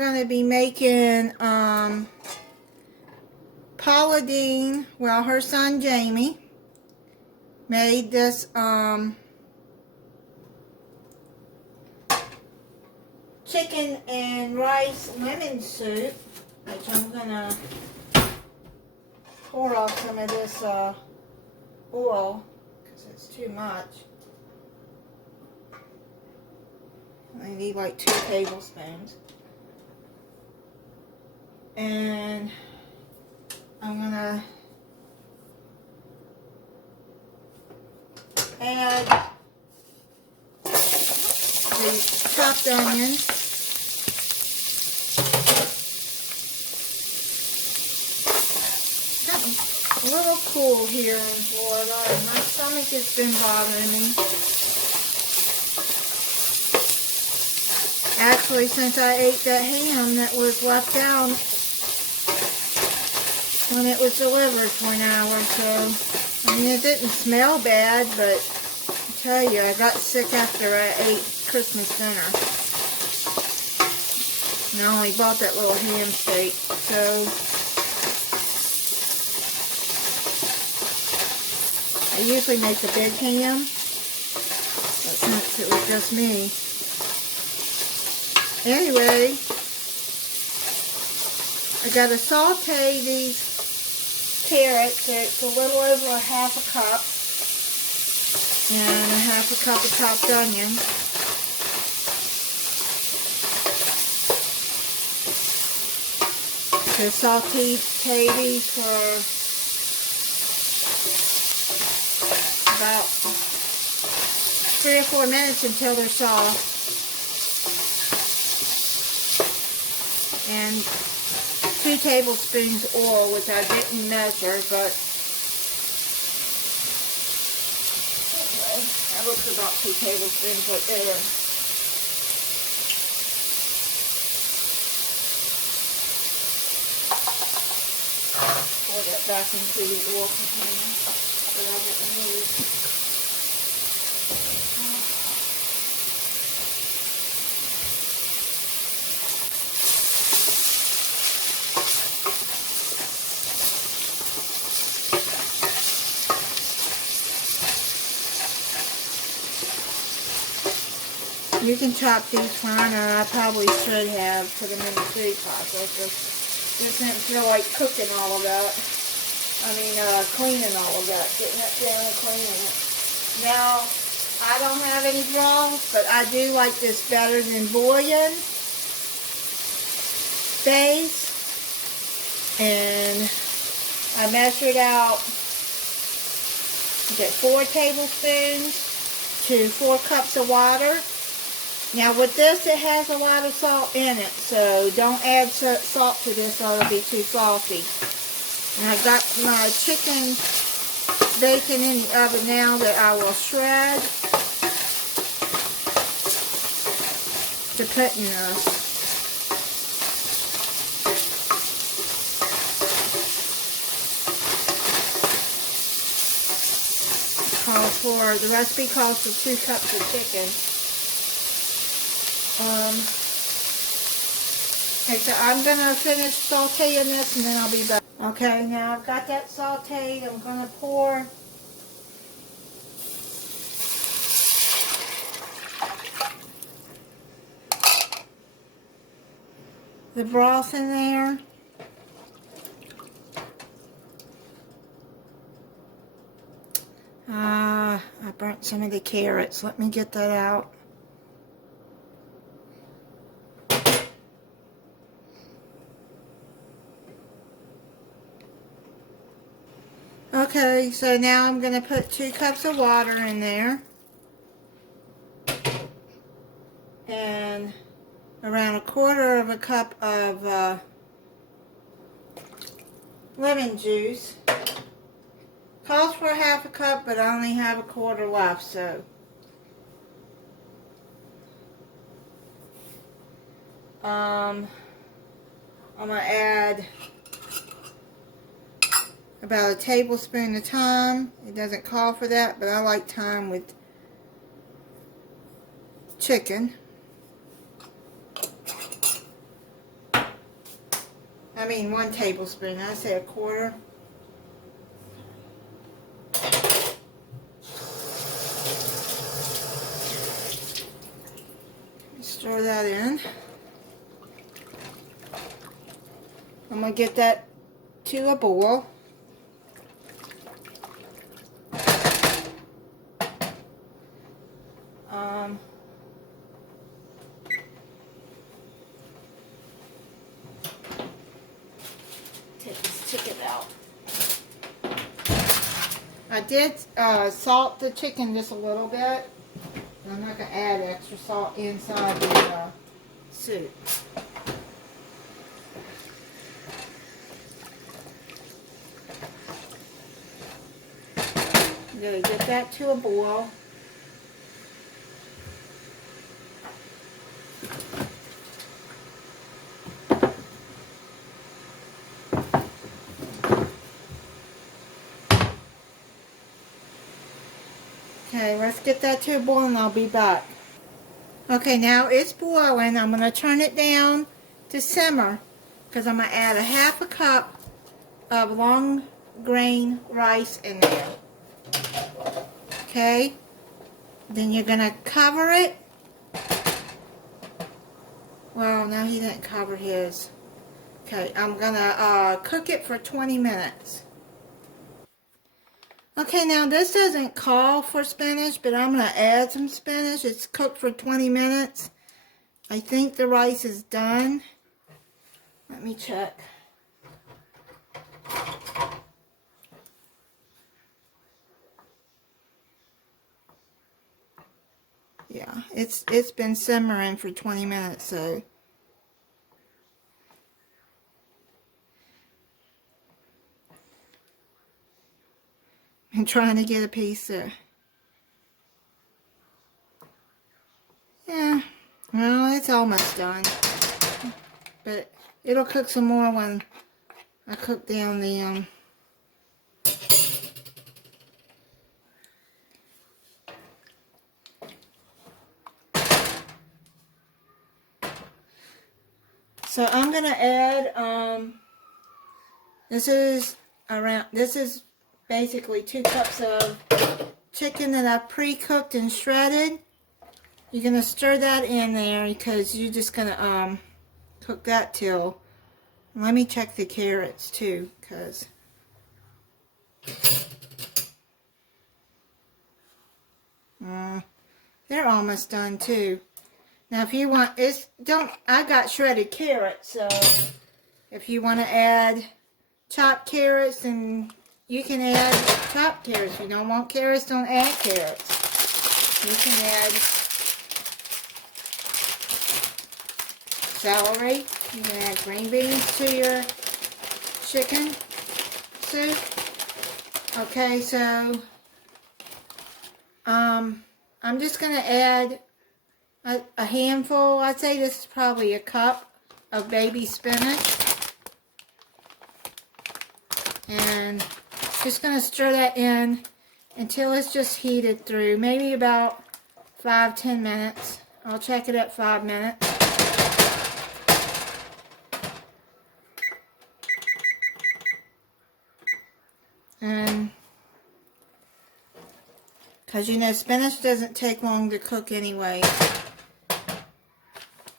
going to be making Paula Deen, well, her son Jamie made this chicken and rice lemon soup, which I'm going to pour off some of this oil because it's too much. I need like 2 tablespoons. And I'm going to add the chopped onions. A little cool here in Florida, and my stomach has been bothering me. Actually, since I ate that ham that was left out when it was delivered for an hour, so, I mean, it didn't smell bad, but I tell you, I got sick after I ate Christmas dinner. And I only bought that little ham steak, so I usually make the big ham, but since it was just me. Anyway, I gotta saute these carrots. It's a little over 1/2 cup, and 1/2 cup of chopped onion. To saute these for about 3 or 4 minutes until they're soft. And 2 tablespoons oil, which I didn't measure, but okay, that looks about 2 tablespoons right there. Pour that back into the oil container that I didn't use. You can chop these finer. I probably should have put them in the food processor. Just didn't feel like cooking all of that. I mean, cleaning all of that. Getting it down and cleaning it. Now, I don't have any broth, but I do like this better than bouillon base. And I measured out, get 4 tablespoons to 4 cups of water. Now with this, it has a lot of salt in it, so don't add salt to this or it'll be too salty. And I've got my chicken bacon in the oven now that I will shred to put in this. The recipe calls for 2 cups of chicken. Okay, so I'm going to finish sauteing this and then I'll be back. Okay, now I've got that sauteed. I'm going to pour the broth in there. I burnt some of the carrots. Let me get that out. Okay, so now I'm going to put 2 cups of water in there. And around 1/4 cup of lemon juice. Calls for 1/2 cup, but I only have 1/4 left, so. I'm going to add about 1 tablespoon of thyme. It doesn't call for that, but I like thyme with chicken. I mean 1 tablespoon. I say a quarter. Stir that in. I'm going to get that to a boil. Take this chicken out. I did salt the chicken just a little bit. I'm not going to add extra salt inside the soup. I'm going to get that to a boil. Okay, let's get that to a boil and I'll be back. Okay, now it's boiling. I'm going to turn it down to simmer because I'm going to add a 1/2 cup of long grain rice in there. Okay, then you're going to cover it. Well, no, he didn't cover his. Okay, I'm going to cook it for 20 minutes. Okay, now this doesn't call for spinach, but I'm going to add some spinach. It's cooked for 20 minutes. I think the rice is done. Let me check. Yeah, it's been simmering for 20 minutes, so. I'm trying to get a piece there. Yeah, well, it's almost done. But it'll cook some more when I cook down the, So I'm going to add, this is basically 2 cups of chicken that I've pre-cooked and shredded. You're going to stir that in there because you're just going to cook that till, let me check the carrots too, because they're almost done too. Now if you want, I got shredded carrots, so if you want to add chopped carrots, then you can add chopped carrots. If you don't want carrots, don't add carrots. You can add celery. You can add green beans to your chicken soup. Okay, so I'm just going to add a handful. I'd say this is probably a cup of baby spinach. And just going to stir that in until it's just heated through. Maybe about 5-10 minutes. I'll check it at 5 minutes. And because you know spinach doesn't take long to cook anyway.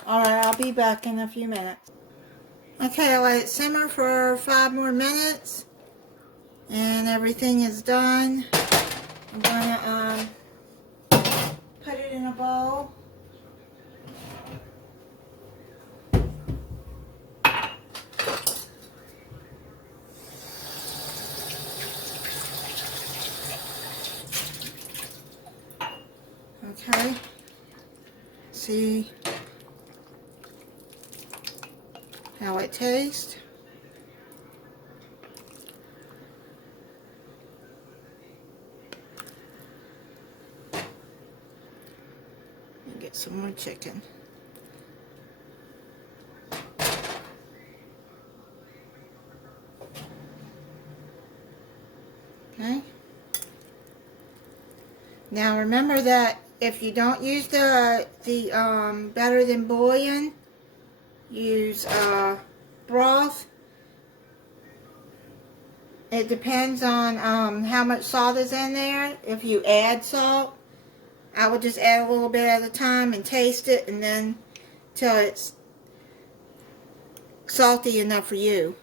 Alright, I'll be back in a few minutes. Okay, I'll let it simmer for 5 more minutes. And everything is done. I'm going to put it in a bowl. Okay. See how it tastes. Get some more chicken. Okay. Now remember that if you don't use the better than bouillon, use broth. It depends on how much salt is in there. If you add salt, I would just add a little bit at a time and taste it, and then till it's salty enough for you.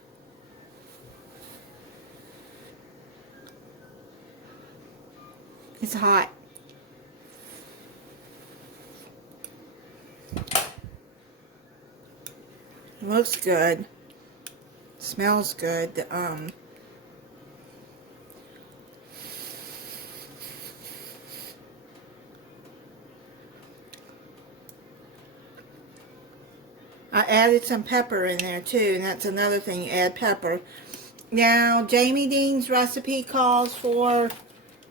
It's hot. It looks good. Smells good. I added some pepper in there too, and that's another thing, add pepper. Now, Jamie Dean's recipe calls for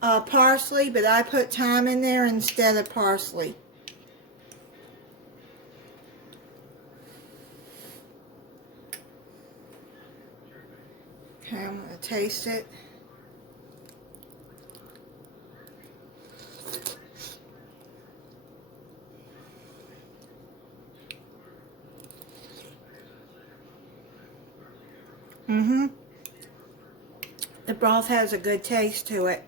parsley, but I put thyme in there instead of parsley. Okay, I'm going to taste it. The broth has a good taste to it.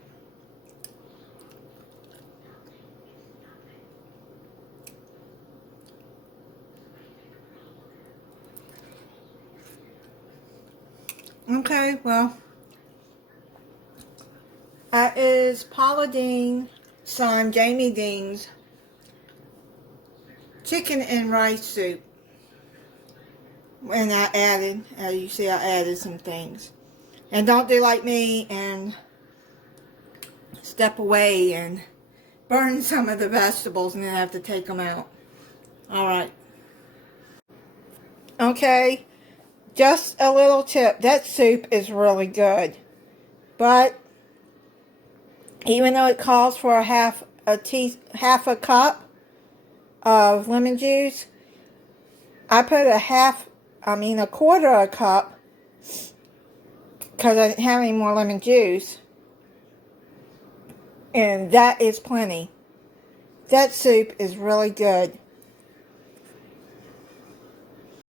Okay, well, that is Paula Deen's son, Jamie Dean's chicken and rice soup. And I added, as you see, I added some things. And don't do like me and step away and burn some of the vegetables and then have to take them out. Alright. Okay. Just a little tip. That soup is really good. But even though it calls for half a cup of lemon juice, I put a quarter of a cup because I didn't have any more lemon juice. And that is plenty. That soup is really good.